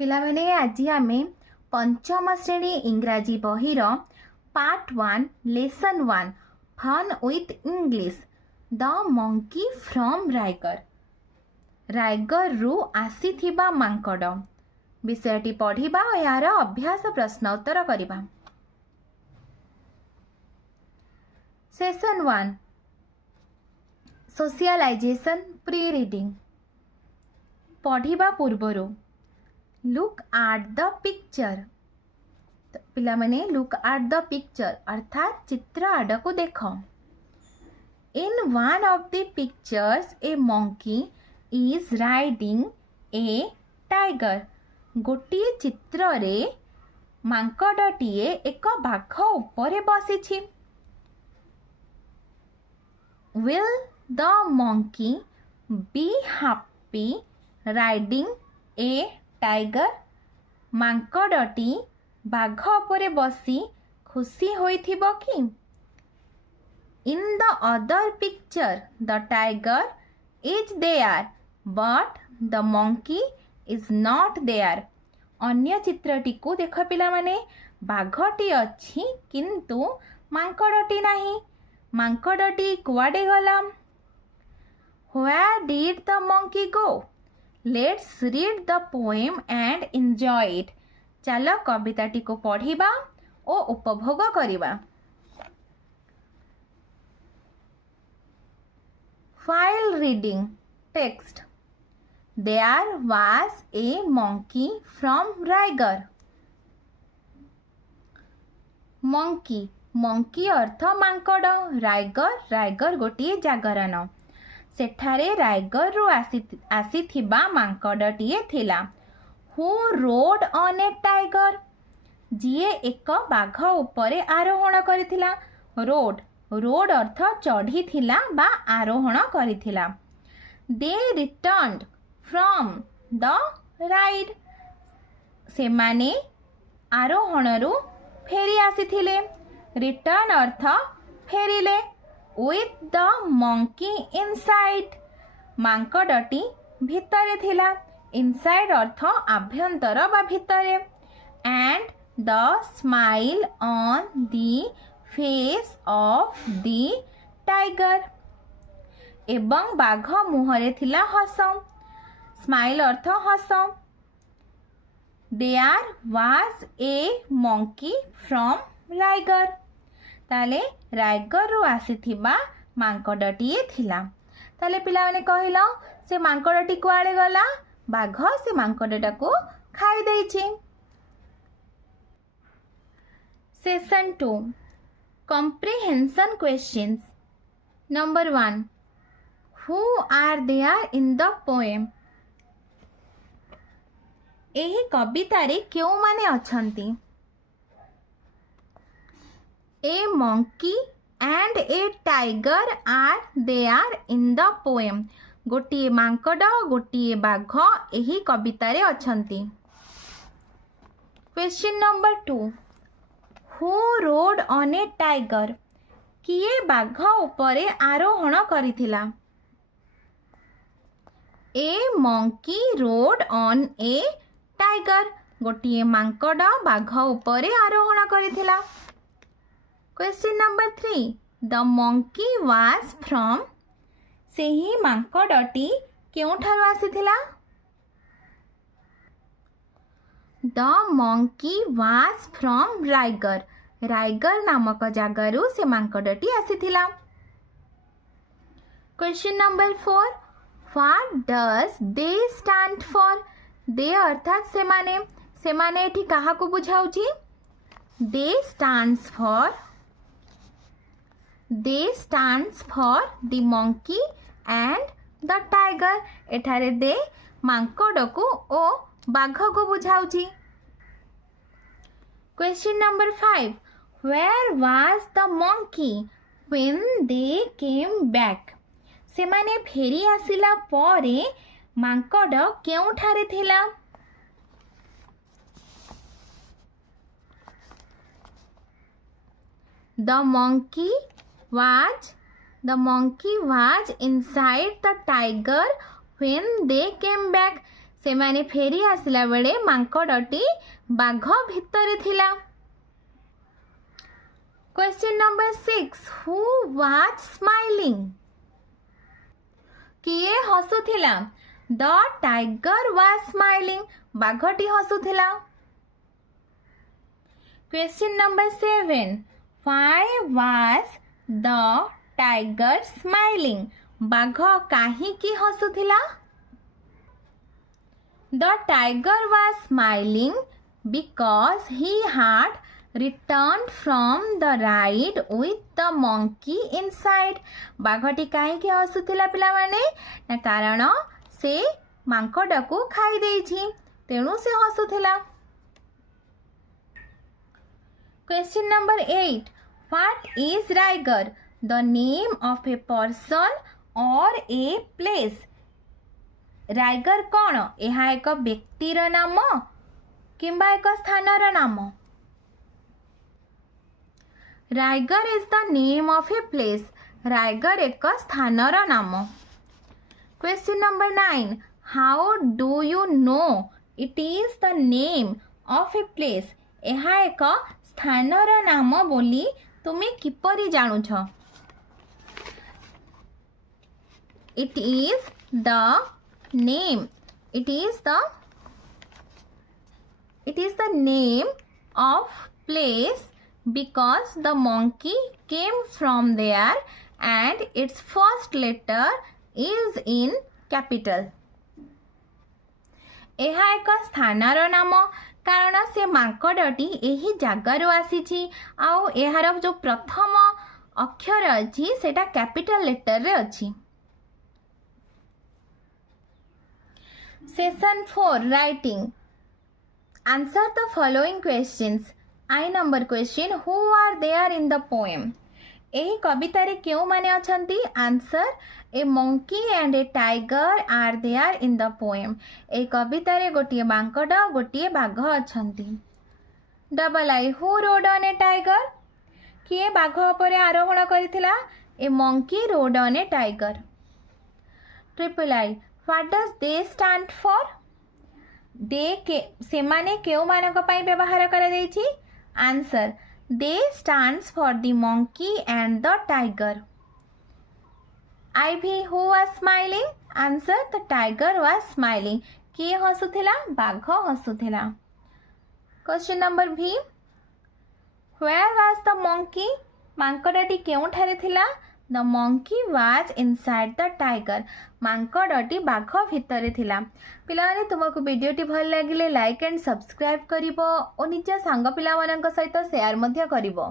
ପିଲାମାନେ ଆଜି ଆମେ ପଞ୍ଚମ ଶ୍ରେଣୀ ଇଂରାଜୀ ବହିର part 1 lesson 1 fun with English the monkey from ରାୟଗଡ଼ରୁ ଆସିଥିବା ମାଙ୍କଡ଼ ବିଷୟଟି ପଢ଼ିବା ଓ ଏହାର ଅଭ୍ୟାସ ପ୍ରଶ୍ନ ଉତ୍ତର କରିବା। Session 1 socialisation pre reading. ପଢ଼ିବା ପୂର୍ବରୁ लुक एट द पिक्चर। पिलामने लुक एट द पिक्चर अर्थात चित्र आड़ को देख। In one of the pictures a monkey is riding a tiger. गोटे चित्र रे मांकड़टीए एक बाघ उपरे बसी। Will the monkey be happy riding a tiger. मांकड़टी बाघ उपरे बसी खुशी होइथिबो कि? In the other picture the tiger is there but the monkey is not there. अन्य चित्रटी को देख पिला माने बाघटी अछि किंतु मांकड़टी नाही। मांकड़टी कुआडे गला? Where did the monkey go? Let's read the poem and enjoy it. चलो कविताटी को पढ़िबा ओ उपभोग करिबा। फाइल reading text. There was a monkey from Rayagada. Monkey monkey अर्थ मांकड़। रायगढ़ गोटे जागर न। सेठारे रायगढ़ आसीथिबा मांकड़टीए थिला। Who rode on a tiger? जीए एक बाघ उपरे आरोहण करिथिला। रोड अर्थ चढ़ी थिला बा आरोहण करिथिला। They returned from the ride. सेमाने आरोहणरू फेरी आसीथिले। रिटर्न अर्थ फेरिले। with the monkey inside। मांकड़टी भितरे थिला। inside अर्थ आभ्यंतर बा भितरे। and the smile on the face of the tiger। एवं बाघ मुहरे थिला हस। स्माइल अर्थ हस। there was a monkey from Rayagada. ताले रायगढ़ आसीथिबा मांकड़टीए थिला। ताले पिला माने कहिलो से मांकड़टी कुआड़े गला? बाघ से मांकड़टा को खाई देइछि। Session 2 comprehension questions. Number 1 who are there in the poem? एही कविता रे क्यों माने अछंती? A monkey and a tiger are there in the poem। गोटिए Mankad गोटिए बाघ एही कविता रे अछंती। Question number 2 who rode on a tiger? किए बाघ उपरे आरोहण करिथिला? A monkey rode on a tiger. गोटिए मांकड़ बाघ उपरे आरोहण करिथिला। Question number 3 the monkey was from? से ही मांकड़टी केउठारु आसीथिला? The monkey was from Rayagada नामक जगारू से मांकड़टी आसीथिला। Question number 4 what does they stand for? They अर्थात सेमाने एठी काहा को बुझाउची? दे stands for the monkey and the tiger। एठारे दे मांकड़ को ओ बाघ को बुझाउची। Question number 5 where was the monkey when they came back? सेमाने फेरी आसिला परे मांकड़ केउठारे थिला? The monkey was inside the tiger when they came back। सेमाने फेरी आसला बेले मांकड़टी बाघ भितरे थिला। Question number 6 who was smiling किए हसुथिला द टाइगर वाज स्माइलिंग बाघटी हसुथिला। Question number 7 why was the tiger smiling बाघ काहींकी हसुथिला। The tiger was smiling because he had returned from the ride with the monkey inside. बाघटी काहींकी हसुथिला पिला माने ना कारण से मांकड़ को खाई देइछि तेणु से हसुथिला। Question number 8 What is Raigar? The name of a person or a place. Rayagada कौन यह एक व्यक्तिर नाम किंबा एक स्थानर नाम। Rayagada is the name of a place Rayagada एक स्थानर नाम। Question number 9 how do you know it is the name of a place यह एक स्थानर नाम बोली तुमे किपरि जानुछ। It is the name it is the name of place because the monkey came from there and its first letter is in capital। यह एक स्थानर नाम कारण से मांकड़टी यही जगार आसी आउ यार जो प्रथम अक्षर अच्छी सेटा कैपिटल लेटर रे अच्छी। Session 4 Writing Answer the following questions। I number question Who are there in the poem? एही कवितारे केउ माने अछंती? Answer A monkey and a tiger are there in the poem। एही कवितारे गोटिए मांकड़ गोटिए बाघ अछंती। Double I Who rode on a tiger? किए बाघ उपरे आरोहण करिथिला? A monkey rode on a tiger। Triple I What does they stand for? से माने केउ मानक पाई व्यवहार करा जायछि। Answer They stands for the monkey and the tiger। IV Who was smiling? Answer The tiger was smiling। किए हसुथिला? बाघ हसुथिला। Question number B Where was the monkey? मांकड़टी केउठारे थिला? The monkey was inside the tiger। मांकड़टी बाघ भितरे थिला। पिलाने तुमको वीडियोटी भल लागिले like and subscribe करिवो और निज सांग पिला मानक सहित शेयर मध्य करिवो।